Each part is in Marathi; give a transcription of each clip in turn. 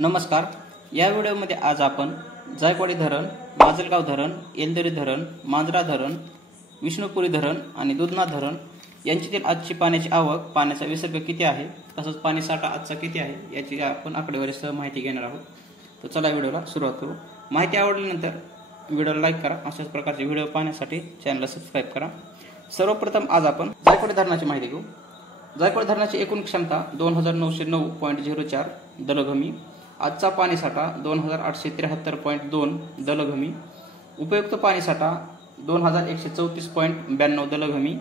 नमस्कार। या व्हिडिओमध्ये आज आपण जायकवाडी धरण, माजलगाव धरण, येलदरी धरण, मांजरा धरण, विष्णुपुरी धरण आणि दुधना धरण यांच्यातील आजची पाण्याची आवक, पाण्याचा विसर्ग किती आहे, तसंच पाणी साठा आजचा किती आहे याची आपण आकडेवारीसह माहिती घेणार आहोत। तर चला व्हिडिओला सुरुवात करू। माहिती आवडल्यानंतर व्हिडिओला लाईक करा। अशाच प्रकारचे व्हिडिओ पाहण्यासाठी चॅनलला सबस्क्राइब करा। सर्वप्रथम आज आपण जायकवाडी धरणाची माहिती घेऊ। जायकवाडी धरणाची एकूण क्षमता 2909.04 दलघमी। आजचा पाणीसाठा 2873.2 दलघमी। उपयुक्त पाणीसाठा 2134.92 दलघमी।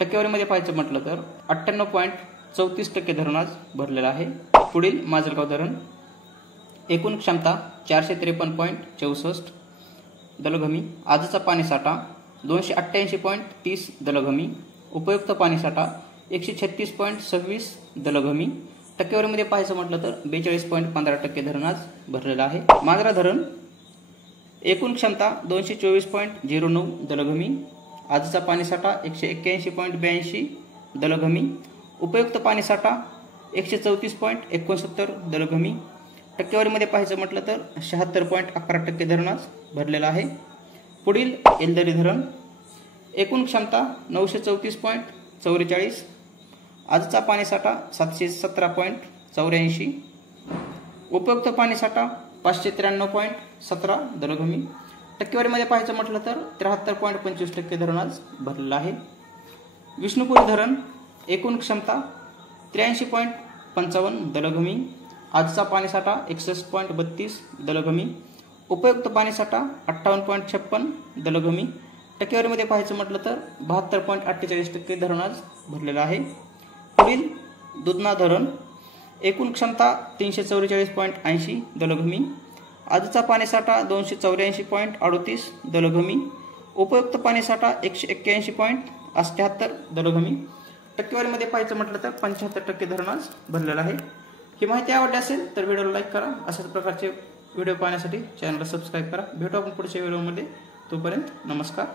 टक्केवारीमध्ये पाहायचं म्हटलं तर 98.34% धरण आज भरलेलं आहे। पुढील माजलगाव धरण, एकूण क्षमता 453.64 दलघमी। आजचा पाणीसाठा 288.30 दलघमी। उपयुक्त पाणीसाठा 136.26 दलघमी। टक्केवारीमध्ये पाहायचं म्हटलं तर 42.15% धरण आज भरलेलं आहे। मांजरा धरण, एकूण क्षमता 224.09 दलघमी। आजचा पाणीसाठा 181.82 दलघमी। उपयुक्त पाणीसाठा 134.69 दलघमी। टक्केवारीमध्ये पाहायचं म्हटलं तर 76.11% धरण आज भरलेलं आहे। पुढील येलदरी धरण, एकूण क्षमता 934.44। आजचा पाणीसाठा 717.84। उपयुक्त पाणीसाठा 593.17 दलघमी। टक्केवारीमध्ये पाहायचं म्हटलं तर 73.25% धरण आज भरलेलं आहे। विष्णुपुरी धरण, एकूण क्षमता 83.55 दलघमी। आजचा पाणीसाठा 61.32 दलघमी। उपयुक्त पाणीसाठा 58.56 दलघमी। टक्केवारीमध्ये पाहायचं म्हटलं तर 72.48% धरण आज भरलेलं आहे। पुढील दुधना धरण, एकूण क्षमता 344.80 दलघमी। आजचा पाणीसाठा 284.38 दलघमी। उपयुक्त पाणीसाठा 181.78 दलघमी। टक्केवारीमध्ये पाहायचं म्हटलं तर 75% धरण आज भरलेलं आहे। ही माहिती आवडली असेल तर व्हिडिओला लाईक करा। अशाच प्रकारचे व्हिडिओ पाहण्यासाठी चॅनलला सबस्क्राइब करा। भेटू आपण पुढच्या व्हिडिओमध्ये। तोपर्यंत नमस्कार।